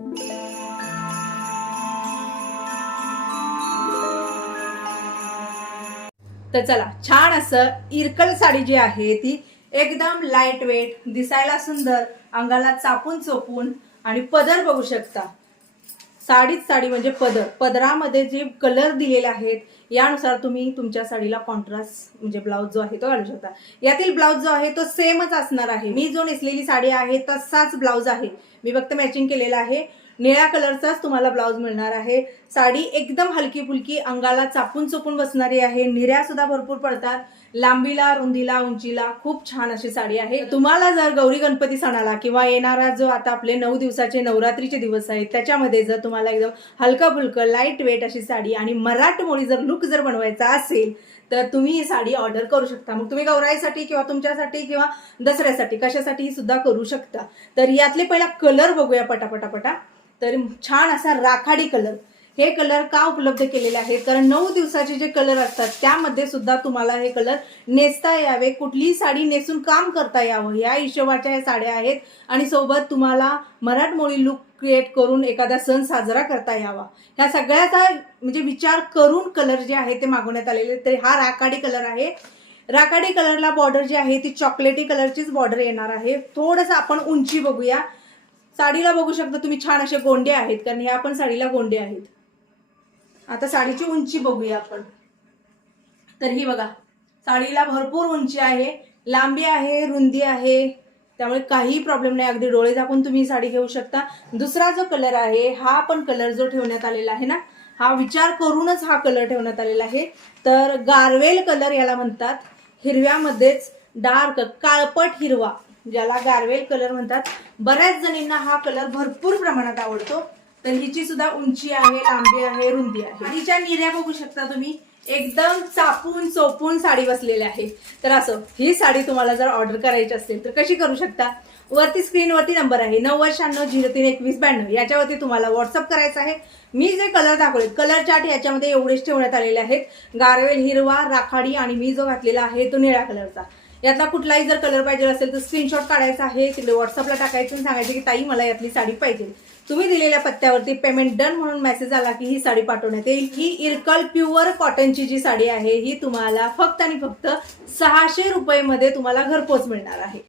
तर चला, छान असं इरकल साडी जी आहे ती एकदम लाईट वेट, दिसायला सुंदर, अंगाला चापून चोपून आणि पदर बघू शकता. साडीच साडी म्हणजे पदर. पदरामध्ये जे कलर दिलेले आहेत यानुसार तुम्ही तुमच्या साडीला कॉन्ट्रास्ट म्हणजे ब्लाउज जो आहे तो घालू शकता. यातील ब्लाउज जो आहे तो सेमच असणार आहे. मी जो नेसलेली साडी आहे तसाच ब्लाउज आहे. मी फक्त मॅचिंग केलेला आहे. निळ्या कलरचाच तुम्हाला ब्लाउज मिळणार आहे. साडी एकदम हलकी फुलकी, अंगाला चापून चोपून बसणारी आहे. निर्या सुद्धा भरपूर पडतात. लांबीला, रुंदीला, उंचीला खूप छान अशी साडी आहे. तुम्हाला जर गौरी गणपती सणाला किंवा येणारा जो आता आपले 9 दिवसाचे नवरात्रीचे दिवस आहेत त्याच्यामध्ये जर तुम्हाला एकदम हलका फुलकं लाईट वेट अशी साडी आणि मराठमोळी जर लुक जर बनवायचा असेल तर तुम्ही ही साडी ऑर्डर करू शकता. मग तुम्ही गौराईसाठी किंवा तुमच्यासाठी किंवा दसऱ्यासाठी कशासाठी सुद्धा करू शकता. तर यातले पहिला कलर बघूया पटापटापटा. तर छान असा राखाडी कलर. हे कलर का उपलब्ध केलेले आहेत कारण 9 दिवसाचे जे कलर असतात त्यामध्ये सुद्धा तुम्हाला हे कलर नेसता यावे, कुठलीही साडी नेसून काम करता यावं या हिशोबाच्या या साड्या आहेत. आणि सोबत तुम्हाला मराठमोळी लुक क्रिएट करून एखादा सण साजरा करता यावा ह्या सगळ्याचा म्हणजे विचार करून कलर जे आहे ते मागवण्यात आलेले. तर हा राखाडी कलर आहे. राखाडी कलरला बॉर्डर जी आहे ती चॉकलेटी कलरचीच बॉर्डर येणार आहे. थोडंसं आपण उंची बघूया. साडीला बघू शकता तुम्ही छान असे गोंडे आहेत कारण ह्या पण साडीला गोंडे आहेत. आता साडीची उंची बघूया आपण. तर ही बघा, साडीला भरपूर उंची आहे, लांबी आहे, रुंदी आहे, त्यामुळे काही प्रॉब्लेम नाही. अगदी डोळे झाकून तुम्ही साडी घेऊ शकता. दुसरा जो कलर आहे हा पण कलर जो ठेवण्यात आलेला आहे ना, हा विचार करूनच हा कलर ठेवण्यात आलेला आहे. तर गारवेल कलर याला म्हणतात. हिरव्यामध्येच डार्क काळपट हिरवा ज्याला गारवेल कलर म्हणतात. बऱ्याच जणींना हा कलर भरपूर प्रमाणात आवडतो. तर हिची सुद्धा उंची आहे, लांबी आहे, रुंदी आहे. हिच्या निर्या बघू शकता तुम्ही, एकदम चापून चोपून साडी बसलेली आहे. तर असं ही साडी तुम्हाला जर ऑर्डर करायची असेल तर कशी करू शकता. वरती स्क्रीनवरती नंबर आहे 9096032192. याच्यावरती तुम्हाला व्हॉट्सअप करायचं आहे. मी जे कलर दाखवले कलर चार्ट याच्यामध्ये एवढेच ठेवण्यात आलेले आहेत. गारवेल, हिरवा, राखाडी आणि मी जो घातलेला आहे तो निळ्या कलरचा. यातला कुठलाही जर कलर पाहिजे असेल तर स्क्रीनशॉट काढायचा आहे, तिकडे व्हॉट्सअपला टाकायचं आणि सांगायचं की ताई मला यातली साडी पाहिजे. तुम्ही दिलेल्या पत्त्यावरती पेमेंट डन म्हणून मेसेज आला की ही साडी पाठवण्यात येईल. ही इरकल प्युअर कॉटनची जी साडी आहे ही तुम्हाला फक्त आणि फक्त 600 रुपये मध्ये तुम्हाला घरपोच मिळणार आहे.